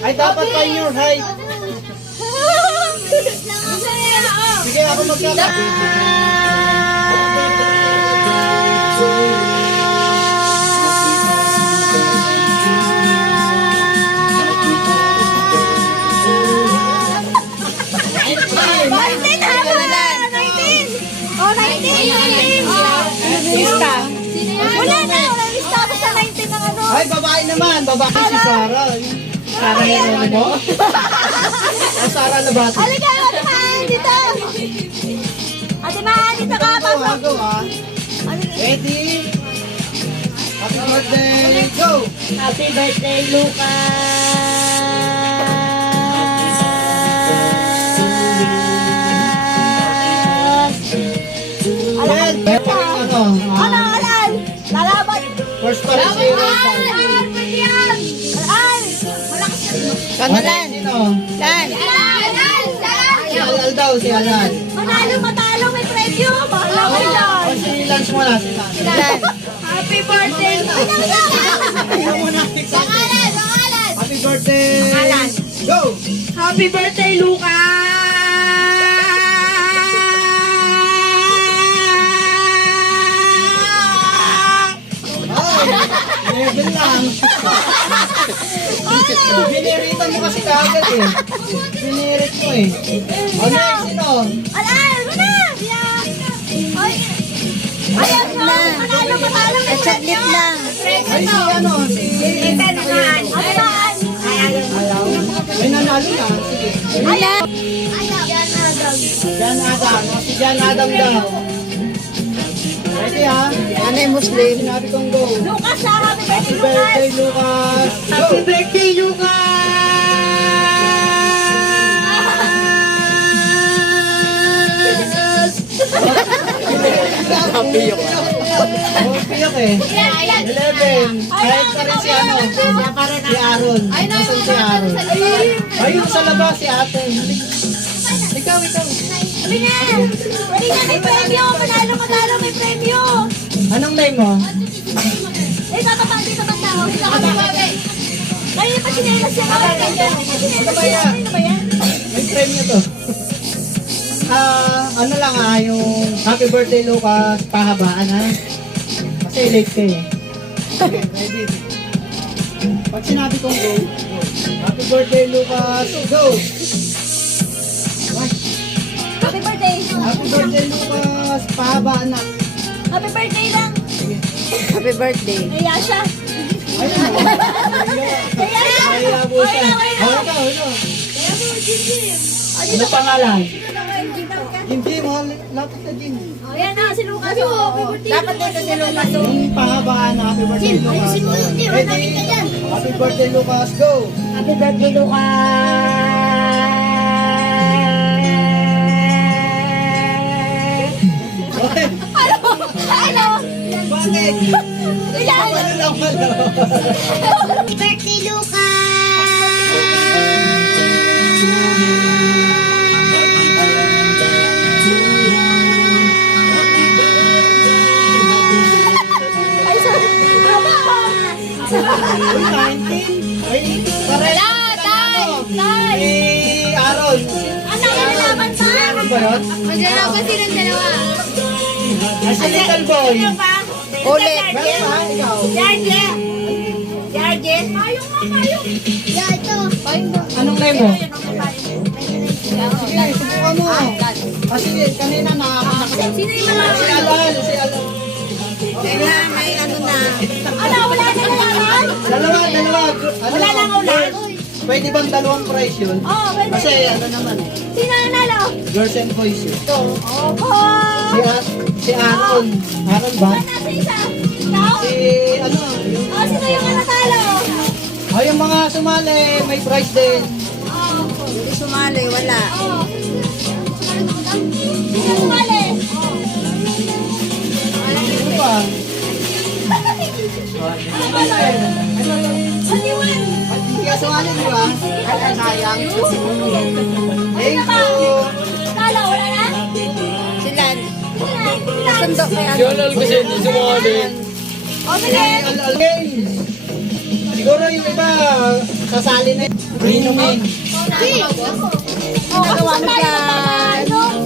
Ay, dapat pa your height. Sige, ako Ay, babae naman. Babae si Sarah. Sarah na mo? Ay, Sarah na ba? Halika, Ate Maan, dito. Ate Maan, dito ka. Go, ah. Ready? Happy birthday. Go! Happy birthday, Well, Alan! Lalaban! First pa rin si Rosan. Kanalan! Sino? Lan! Si Alal daw, si Alal. Matalo, may premyo! Bahala kayo O doon! si Lance muna, si Lance. Lan! Happy birthday! Ayaw mo na. Happy birthday. Go! Happy birthday, Ay, level lang. Binirita mo kasi kagad eh. Binirit mo eh. O next, sino? Alan! Ayan na! Matalo, may Saglit lang. Ay, si ano? Si... Ayaw. May nanalo na. Sige. Jan Adam. Si Jan Adam daw. Ready ha? Ano yung Muslim? Sinabi kong go. Lucas, happy Happy birthday, birthday, Lucas. Happy birthday, Lucas! Happy yung piyak eh. 11. Kahit pa rin si ano. Si Aaron. Nasaan si Aaron? Ayun sa labas si ate. Ikaw. May premyo! Matalo, may premyo! Anong name mo? Eh, tatapang dito ba tao? Kaya pa sinelas siya. Ano ba yan? Ano ba yan? May premyo to. Ano lang yung happy birthday Lucas, pahabaan ha. Kasi late kayo. Okay, ready. Pag sinabi kong go, happy birthday Lucas, go! Happy birthday! Happy birthday Lucas, pahabaan na. Happy birthday lang! Happy birthday. Kaya siya! Ayun. Kaya po siya. Ano? Ano pangalan? Hindi, mahal. Lapit na din. Oh, yan na, si Lucas. Dapat dito si Lucas. Yung pahabaan na happy birthday Lucas. Ready? Happy birthday Lucas, go! Happy birthday, Lucas! Ano? Bakit? Ilan? Ano lang pala? Happy birthday, Lucas! Ay, sorry. Haba ko. 19? Ay, pareha. Tay! Si Aaron. Ano yung nalaman pa? Aaron ba yun? Maglalaban silang dalawa. Si Little Boy. Ulit. Meron ba? Ikaw? Jarjet! Jarjet! Payong nga, payong! Yeah, ito. Payong daw. Anong name mo? Sige, Subukan mo. Kasi kanina nakakasakit. sino yung mga... Si Alal. Kailangan may ano na. Ano, wala na naman? Dalawa. Wala lang ulan? Pwede bang dalawang price yun? Oo, pwede. Kasi ano naman, Sino ang nalo? girls and boys yun. Opo! Si Aaron. Aaron ba? Saan nasa isa? Ikaw? Si ano? Oh, sino yung natalo? Yung mga sumali, may price din. Oh, Hindi sumali, wala. oh. Sino sumali? Ano ba? Aniwan! Hindi ka sumali, di ba? Ay, sayang. Thank Ano ba? you. Talo, wala na? Sila. Sino? Nasundo kay ano. Si Alal kasi hindi sumali. O, sige. Alal. Siguro yung iba, sasali na yun. Inumin. Oh, ginagawa mo dyan.